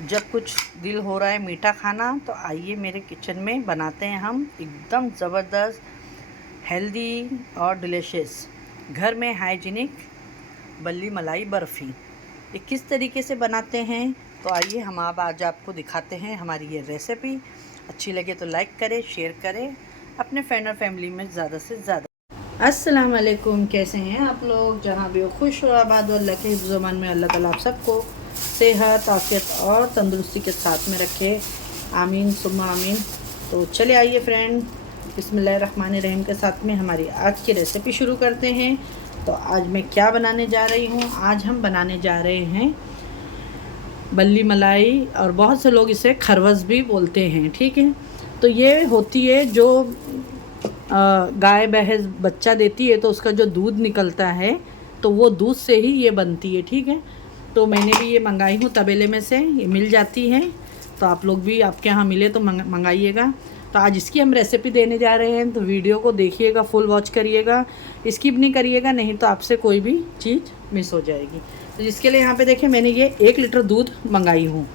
जब कुछ दिल हो रहा है मीठा खाना तो आइए मेरे किचन में बनाते हैं हम एकदम ज़बरदस्त हेल्दी और डिलीशियस घर में हाइजीनिक बल्ली मलाई बर्फ़ी। ये किस तरीके से बनाते हैं तो आइए हम आज आपको दिखाते हैं हमारी ये रेसिपी। अच्छी लगे तो लाइक करें, शेयर करें अपने फ्रेंड और फैमिली में ज़्यादा से ज़्यादा। अस्सलाम वालेकुम, कैसे हैं आप लोग? जहाँ भी हो खुश हो आबाद, अल्लाह के हिफ्ज़-ओ-अमान में अल्लाह ताला आप सबको सेहत, आफ़ियत और तंदुरुस्ती के साथ में रखे, आमीन सुम्मा आमीन। तो चले आइए फ्रेंड, बिस्मिल्लाहिर्रहमानिर्रहीम के साथ में हमारी आज की रेसिपी शुरू करते हैं। तो आज मैं क्या बनाने जा रही हूँ? आज हम बनाने जा रहे हैं बल्ली मलाई, और बहुत से लोग इसे खरवस भी बोलते हैं, ठीक है। तो ये होती है जो गाय भैंस बच्चा देती है तो उसका जो दूध निकलता है तो वो दूध से ही ये बनती है, ठीक है। तो मैंने भी ये मंगाई हूँ तबेले में से, ये मिल जाती है। तो आप लोग भी आपके यहाँ मिले तो मंगाइएगा। तो आज इसकी हम रेसिपी देने जा रहे हैं, तो वीडियो को देखिएगा, फुल वॉच करिएगा, स्किप नहीं करिएगा, नहीं तो आपसे कोई भी चीज़ मिस हो जाएगी। तो जिसके लिए यहाँ पे देखिए मैंने ये 1 लीटर दूध मंगाई हूँ।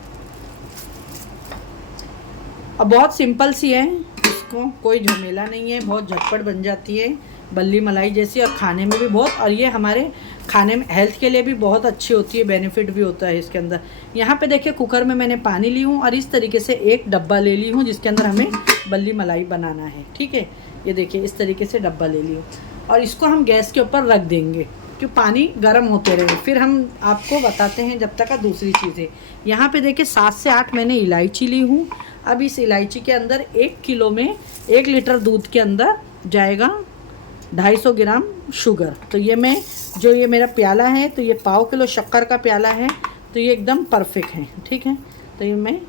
अब बहुत सिंपल सी है, इसको कोई झमेला नहीं है, बहुत झटपट बन जाती है बल्ली मलाई जैसी, और खाने में भी बहुत, और ये हमारे खाने में हेल्थ के लिए भी बहुत अच्छी होती है, बेनिफिट भी होता है इसके अंदर। यहाँ पे देखिए कुकर में मैंने पानी ली हूँ और इस तरीके से एक डब्बा ले ली हूँ जिसके अंदर हमें बल्ली मलाई बनाना है, ठीक है। ये देखिए इस तरीके से डब्बा ले ली हूँ और इसको हम गैस के ऊपर रख देंगे कि पानी गर्म होते रहे। फिर हम आपको बताते हैं जब तक दूसरी चीज़ें। यहाँ पे देखिए 7 से 8 मैंने इलायची ली हूँ। अब इस इलायची के अंदर 1 किलो में 1 लीटर दूध के अंदर जाएगा 250 ग्राम शुगर। तो ये मैं जो ये मेरा प्याला है तो ये 1/4 किलो शक्कर का प्याला है, तो ये एकदम परफेक्ट है, ठीक है। तो ये मैं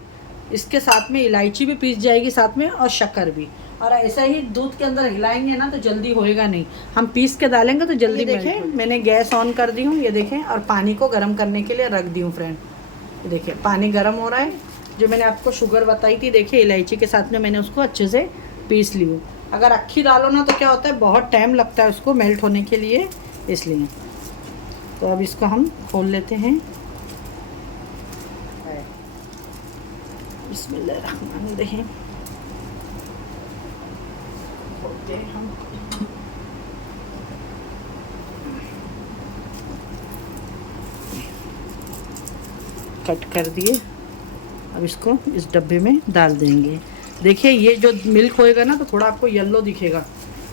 इसके साथ में इलायची भी पीस जाएगी साथ में और शक्कर भी, और ऐसा ही दूध के अंदर हिलाएंगे ना तो जल्दी होएगा नहीं, हम पीस के डालेंगे तो जल्दी। देखें मैंने गैस ऑन कर दी हूँ, ये देखें, और पानी को गर्म करने के लिए रख दी हूँ फ्रेंड। ये देखिए पानी गर्म हो रहा है। जो मैंने आपको शुगर बताई थी, देखिए इलायची के साथ में मैंने उसको अच्छे से पीस ली हूँ। अगर अक्खी डालो ना तो क्या होता है, बहुत टाइम लगता है उसको मेल्ट होने के लिए, इसलिए। तो अब इसको हम खोल लेते हैं। बिस्मिल्लाहिर्रहमानिर्रहीम। खोलते हैं हम। कट कर दिए। अब इसको इस डब्बे में डाल देंगे। देखिए ये जो मिल्क होएगा ना तो थोड़ा आपको येलो दिखेगा,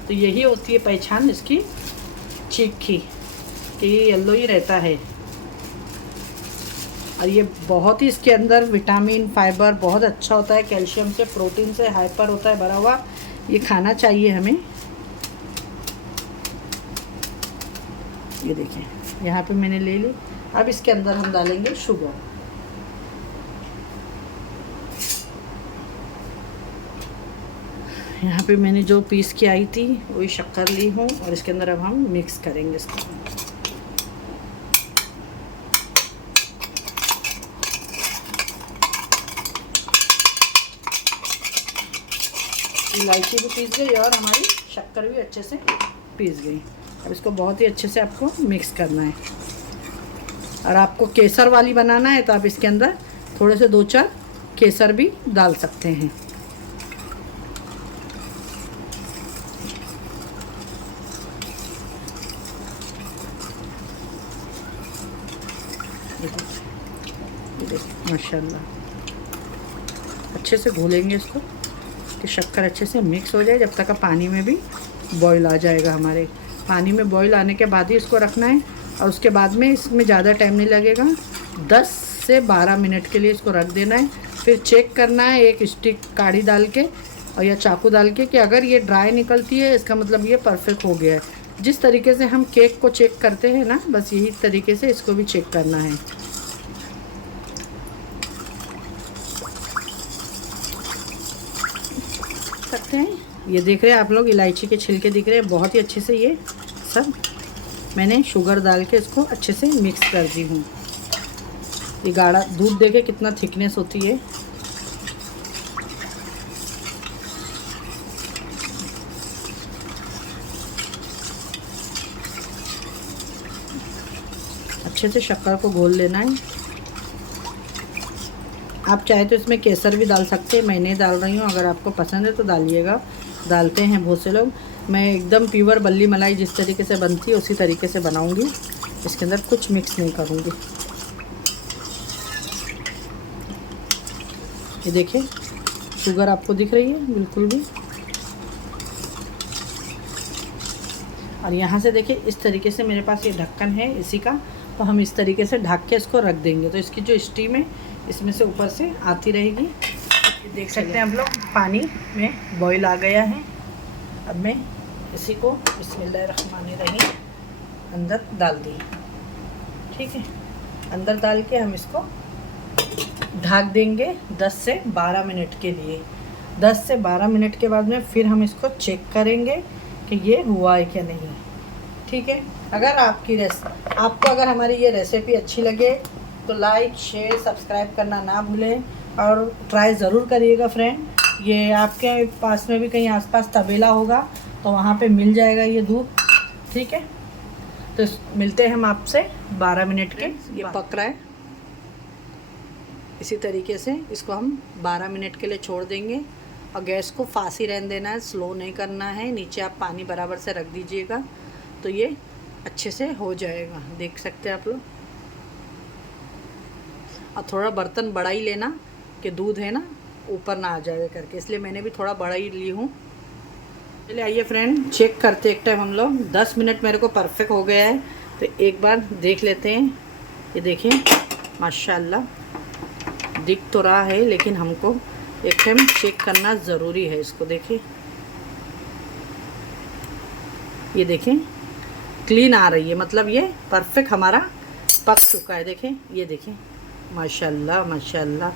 तो यही होती है पहचान इसकी चीक की, कि ये येलो ही रहता है। और ये बहुत ही इसके अंदर विटामिन फाइबर बहुत अच्छा होता है, कैल्शियम से प्रोटीन से हाइपर होता है भरा हुआ, ये खाना चाहिए हमें। ये देखिए यहाँ पे मैंने ले ली। अब इसके अंदर हम डालेंगे शुगर। यहाँ पे मैंने जो पीस के आई थी वही शक्कर ली हूँ, और इसके अंदर अब हम मिक्स करेंगे इसको। इलायची भी पीस गई और हमारी शक्कर भी अच्छे से पीस गई। अब इसको बहुत ही अच्छे से आपको मिक्स करना है। और आपको केसर वाली बनाना है तो आप इसके अंदर थोड़े से 2-4 केसर भी डाल सकते हैं। माशाल्लाह अच्छे से घोलेंगे इसको कि शक्कर अच्छे से मिक्स हो जाए, जब तक पानी में भी बॉईल आ जाएगा। हमारे पानी में बॉईल आने के बाद ही इसको रखना है, और उसके बाद में इसमें ज़्यादा टाइम नहीं लगेगा, 10 से 12 मिनट के लिए इसको रख देना है। फिर चेक करना है एक स्टिक काढ़ी डाल के और या चाकू डाल के, कि अगर ये ड्राई निकलती है इसका मतलब ये परफेक्ट हो गया है। जिस तरीके से हम केक को चेक करते हैं ना, बस यही तरीके से इसको भी चेक करना है। सकते हैं, ये देख रहे हैं आप लोग इलायची के छिलके दिख रहे हैं, बहुत ही अच्छे से ये सब मैंने शुगर डाल के इसको अच्छे से मिक्स कर दी हूँ। ये गाढ़ा दूध देखे कितना थिकनेस होती है। अच्छे से शक्कर को घोल लेना है। आप चाहे तो इसमें केसर भी डाल सकते हैं, मैं नहीं डाल रही हूँ। अगर आपको पसंद है तो डालिएगा, डालते हैं बहुत से लोग। मैं एकदम प्योर बल्ली मलाई जिस तरीके से बनती है उसी तरीके से बनाऊँगी, इसके अंदर कुछ मिक्स नहीं करूँगी। ये देखिए शुगर आपको दिख रही है बिल्कुल भी। और यहाँ से देखिए इस तरीके से मेरे पास ये ढक्कन है इसी का, तो हम इस तरीके से ढक के इसको रख देंगे, तो इसकी जो स्टीम है इसमें से ऊपर से आती रहेगी। ये देख सकते हैं आप लोग पानी में बॉईल आ गया है। अब मैं इसी को बिस्मिल्लाहिर्रहमानिर्रहीम अंदर डाल दी, ठीक है। अंदर डाल के हम इसको ढक देंगे 10 से 12 मिनट के लिए। 10 से 12 मिनट के बाद में फिर हम इसको चेक करेंगे कि ये हुआ है क्या नहीं, ठीक है। अगर आपको अगर हमारी ये रेसिपी अच्छी लगे तो लाइक शेयर सब्सक्राइब करना ना भूलें और ट्राई ज़रूर करिएगा फ्रेंड। ये आपके पास में भी कहीं आसपास तबेला होगा तो वहाँ पे मिल जाएगा ये दूध, ठीक है। तो मिलते हैं हम आपसे 12 मिनट के। ये पक रहा है, इसी तरीके से इसको हम 12 मिनट के लिए छोड़ देंगे और गैस को फास्ट ही रहने देना है, स्लो नहीं करना है। नीचे आप पानी बराबर से रख दीजिएगा तो ये अच्छे से हो जाएगा, देख सकते हैं आप लोग। और थोड़ा बर्तन बड़ा ही लेना कि दूध है ना ऊपर ना आ जाए करके, इसलिए मैंने भी थोड़ा बड़ा ही ली हूँ। चलिए आइए फ्रेंड चेक करते एक टाइम हम लोग। 10 मिनट मेरे को परफेक्ट हो गया है तो एक बार देख लेते हैं। ये देखिए माशाल्लाह दिख तो रहा है, लेकिन हमको एक टाइम चेक करना ज़रूरी है इसको। देखिए ये देखें क्लीन आ रही है, मतलब ये परफेक्ट हमारा पक चुका है। देखें ये देखें माशाल्लाह माशाल्लाह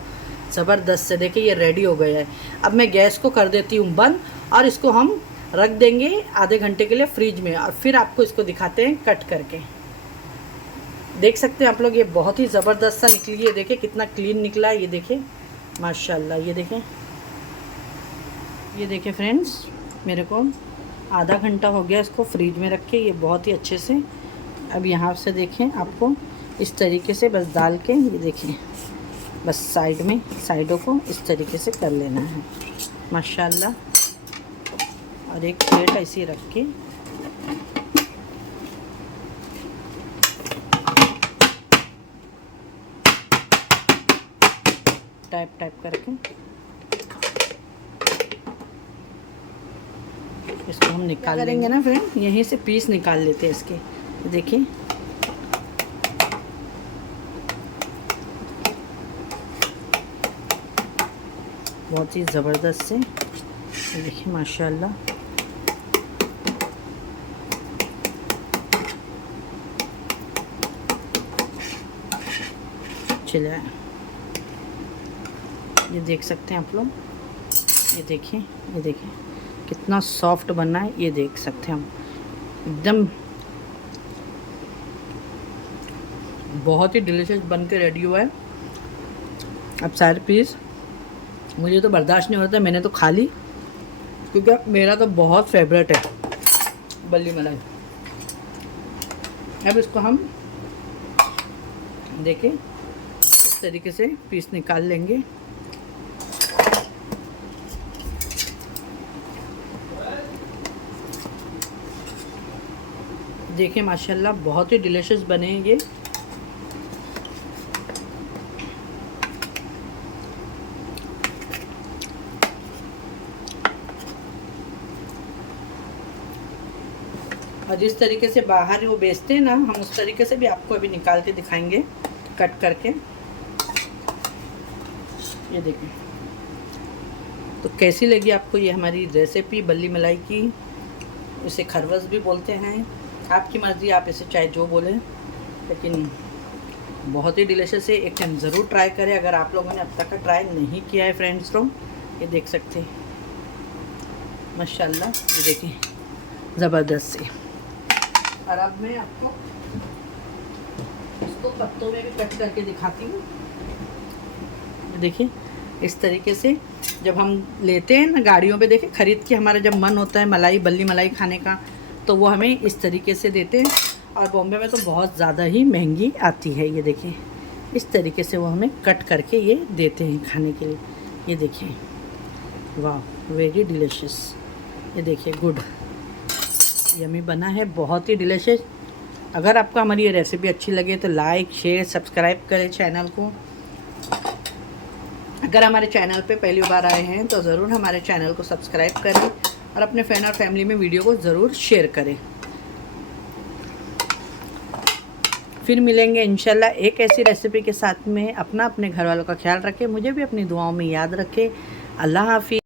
ज़बरदस्त से। देखिए ये रेडी हो गया है। अब मैं गैस को कर देती हूँ बंद और इसको हम रख देंगे आधे घंटे के लिए फ्रिज में, और फिर आपको इसको दिखाते हैं कट करके। देख सकते हैं आप लोग ये बहुत ही ज़बरदस्त सा निकली है। देखिए कितना क्लीन निकला है, ये देखिए माशाल्लाह। ये देखें फ्रेंड्स, मेरे को आधा घंटा हो गया इसको फ्रिज में रख के, ये बहुत ही अच्छे से। अब यहाँ से देखें आपको इस तरीके से बस डाल के, ये देखें बस साइड में साइडों को इस तरीके से कर लेना है माशाल्लाह। और एक प्लेट ऐसी रख के टाइप करके इसको हम निकाल लेंगे ना फ्रेंड। यहीं से पीस निकाल लेते हैं इसके। देखिए बहुत ही ज़बरदस्त से, देखिए माशाल्लाह। चलिए ये देख सकते हैं आप लोग, ये देखिए कितना सॉफ्ट बना है, ये देख सकते हैं हम। एकदम बहुत ही डिलीशियस बन के रेडी हुआ है। अब सारे पीस मुझे तो बर्दाश्त नहीं होता, मैंने तो खा ली, क्योंकि मेरा तो बहुत फेवरेट है बल्ली मलाई। अब इसको हम देखिए इस तरीके से पीस निकाल लेंगे। देखिए माशाल्लाह बहुत ही डिलीशियस बने हैं ये। और जिस तरीके से बाहर वो बेचते हैं ना, हम उस तरीके से भी आपको अभी निकाल के दिखाएंगे कट करके। ये देखिए तो कैसी लगी आपको ये हमारी रेसिपी बल्ली मलाई की। उसे खरवस भी बोलते हैं, आपकी मर्ज़ी, आप इसे चाहे जो बोलें, लेकिन बहुत ही डिलीशियस है। एक टाइम ज़रूर ट्राई करें अगर आप लोगों ने अब तक ट्राई नहीं किया है फ्रेंड्स लोग। ये देख सकते हैं माशाल्लाह, ये देखिए ज़बरदस्त से। और अब मैं आपको इसको पत्तों में भी कट करके दिखाती हूँ। देखिए इस तरीके से जब हम लेते हैं ना गाड़ियों पे, देखिए ख़रीद के, हमारा जब मन होता है मलाई बल्ली मलाई खाने का तो वो हमें इस तरीके से देते हैं। और बॉम्बे में तो बहुत ज़्यादा ही महंगी आती है। ये देखिए इस तरीके से वो हमें कट करके ये देते हैं खाने के लिए। ये देखिए, वाह वेरी डिलीशियस। ये देखिए, गुड यमी बना है, बहुत ही डिलीशियस। अगर आपको हमारी ये रेसिपी अच्छी लगे तो लाइक शेयर सब्सक्राइब करें चैनल को। अगर हमारे चैनल पे पहली बार आए हैं तो ज़रूर हमारे चैनल को सब्सक्राइब करें और अपने फ्रेंड और फैमिली में वीडियो को ज़रूर शेयर करें। फिर मिलेंगे इंशाल्लाह एक ऐसी रेसिपी के साथ में। अपने घर वालों का ख्याल रखें, मुझे भी अपनी दुआओं में याद रखें। अल्लाह हाफिज़।